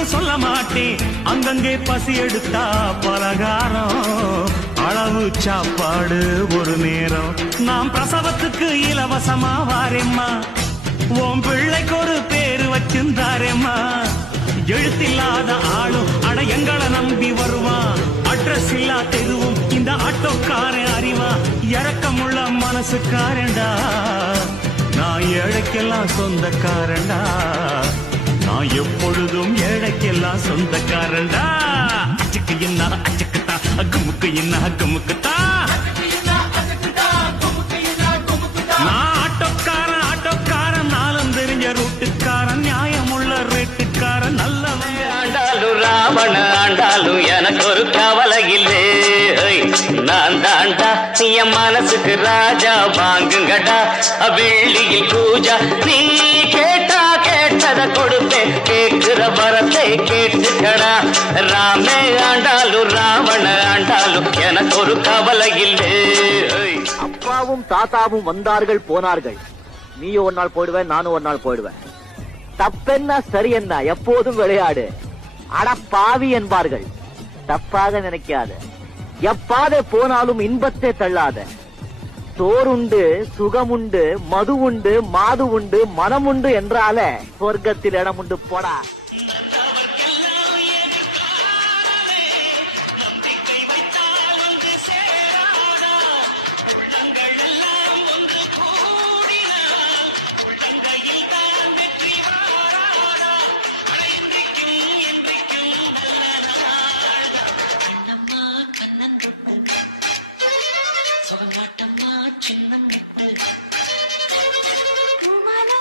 வேணும்னு சொல்ல மாட்டேன். அங்கங்கே பசி எடுத்தா பலகாரம். அளவு சாப்பாடு ஒரு நேரம். நாம் பிரசவத்துக்கு இலவசமா வாரேம்மா. உன் பிள்ளைக்கு ஒரு பேரு வச்சிருந்தாரேம்மா. எழுத்தில்லாத ஆளும் அட எங்களை நம்பி வருவான் அட்ரஸ் இல்லா தெருவும் இந்த ஆட்டோக்காரன் அறிவா. இறக்கமுள்ள மனசுக்காரண்டா நான் ஏழைக்கெல்லாம் சொந்தக்காரண்டா எப்பொழுதும் ஏழைக்கெல்லாம் சொந்தக்காரன்டா அச்சுக்கு என்ன அச்சுக்குத்தா அக்குமுக்கு என்ன அக்குமுக்குத்தா ஆட்டோக்காரன் ஆட்டோக்காரன் நாளும் தெரிஞ்ச ரூட்டுக்காரன் நியாயமுள்ள ரேட்டுக்காரன் நல்லவன். ஆண்டாலும் ராவண ஆண்டாலும் எனக்கு ஒரு கவலை இல்லை. நான் தாண்டா என் மனசுக்கு ராஜா வாங்குங்கடா. வெள்ளியில் பூஜா நீ கேட்டா கேட்டத கொடுப்பேன் கேட்கிற வரத்தை கேட்டுக்கடா. ராமே ஆண்டாலும் ராவண ஆண்டாலும் எனக்கு ஒரு கவலை இல்லை. அப்பாவும் தாத்தாவும் வந்தார்கள் போனார்கள். நீயும் ஒரு நாள் போயிடுவேன் நானும் ஒரு நாள் போயிடுவேன் தப்பென்ன சரி என்ன? எப்போதும் விளையாடு. அட பாவி என்பார்கள். தப்பாக நினைக்காத. எப்பாத போனாலும் இன்பத்தை தள்ளாத. சோறுண்டு சுகமுண்டு மது உண்டு மாது உண்டு மனமுண்டு என்றாலே சொர்க்கத்தில் இடமுண்டு போடா. even with